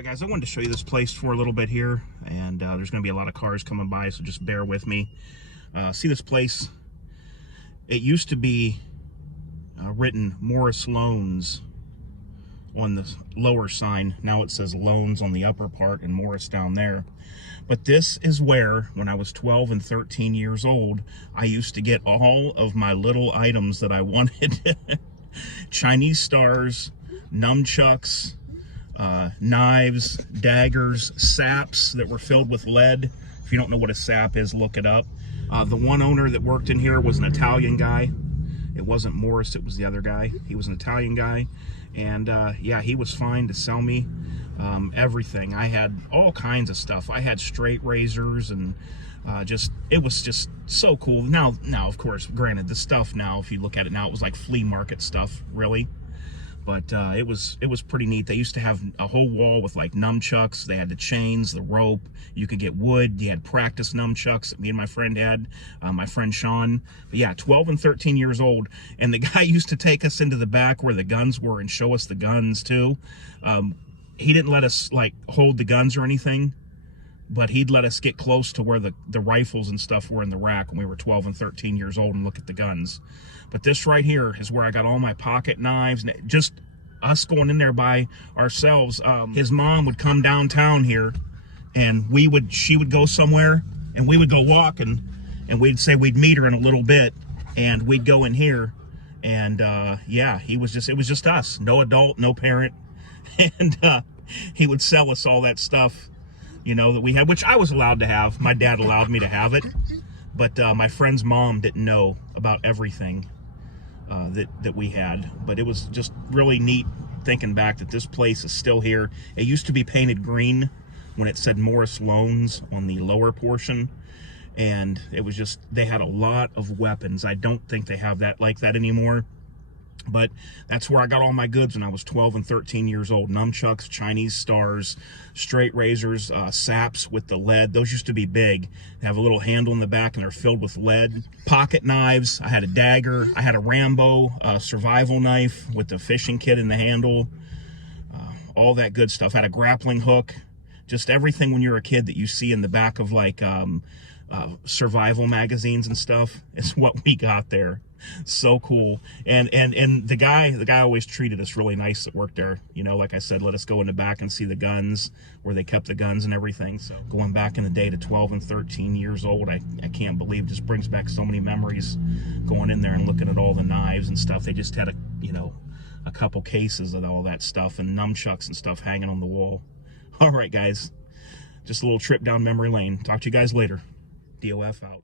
Alright guys, I wanted to show you this place for a little bit here, and there's going to be a lot of cars coming by, so just bear with me. See this place? It used to be written Morris Loans on the lower sign. Now it says Loans on the upper part and Morris down there. But this is where, when I was 12 and 13 years old, I used to get all of my little items that I wanted. Chinese stars, nunchucks, knives, daggers, saps that were filled with lead. If you don't know what a sap is, look it up. The one owner that worked in here was an Italian guy. It wasn't Morris, it was the other guy. He was an Italian guy, and yeah, he was fine to sell me everything. I had all kinds of stuff. I had straight razors, and it was just so cool. Now, of course, granted, the stuff now, if you look at it now, it was like flea market stuff, really. But it was pretty neat. They used to have a whole wall with like nunchucks. They had the chains, the rope. You could get wood. You had practice nunchucks that me and my friend had, my friend Sean. But yeah, 12 and 13 years old. And the guy used to take us into the back where the guns were and show us the guns too. He didn't let us like hold the guns or anything, but he'd let us get close to where the rifles and stuff were in the rack when we were 12 and 13 years old and look at the guns. But this right here is where I got all my pocket knives, and just us going in there by ourselves. His mom would come downtown here, and she would go somewhere, and we would go walking, and we'd say we'd meet her in a little bit, and we'd go in here, and yeah, it was just us, no adult, no parent, and he would sell us all that stuff, you know, that we had, which I was allowed to have. My dad allowed me to have it, but my friend's mom didn't know about everything that we had. But it was just really neat thinking back that this place is still here. It used to be painted green when it said Morris Loans on the lower portion, and it was just, they had a lot of weapons. I don't think they have that like that anymore. But that's where I got all my goods when I was 12 and 13 years old. Nunchucks, Chinese stars, straight razors, saps with the lead. Those used to be big. They have a little handle in the back and they're filled with lead. Pocket knives. I had a dagger. I had a Rambo survival knife with the fishing kit in the handle. All that good stuff. I had a grappling hook. Just everything when you're a kid that you see in the back of like survival magazines and stuff is what we got there. So cool. And the guy always treated us really nice that worked there. You know, like I said, let us go in the back and see the guns, where they kept the guns and everything. So going back in the day to 12 and 13 years old, I can't believe, just brings back so many memories going in there and looking at all the knives and stuff. They just had a couple cases of all that stuff and nunchucks and stuff hanging on the wall. All right, guys, just a little trip down memory lane. Talk to you guys later. DOF out.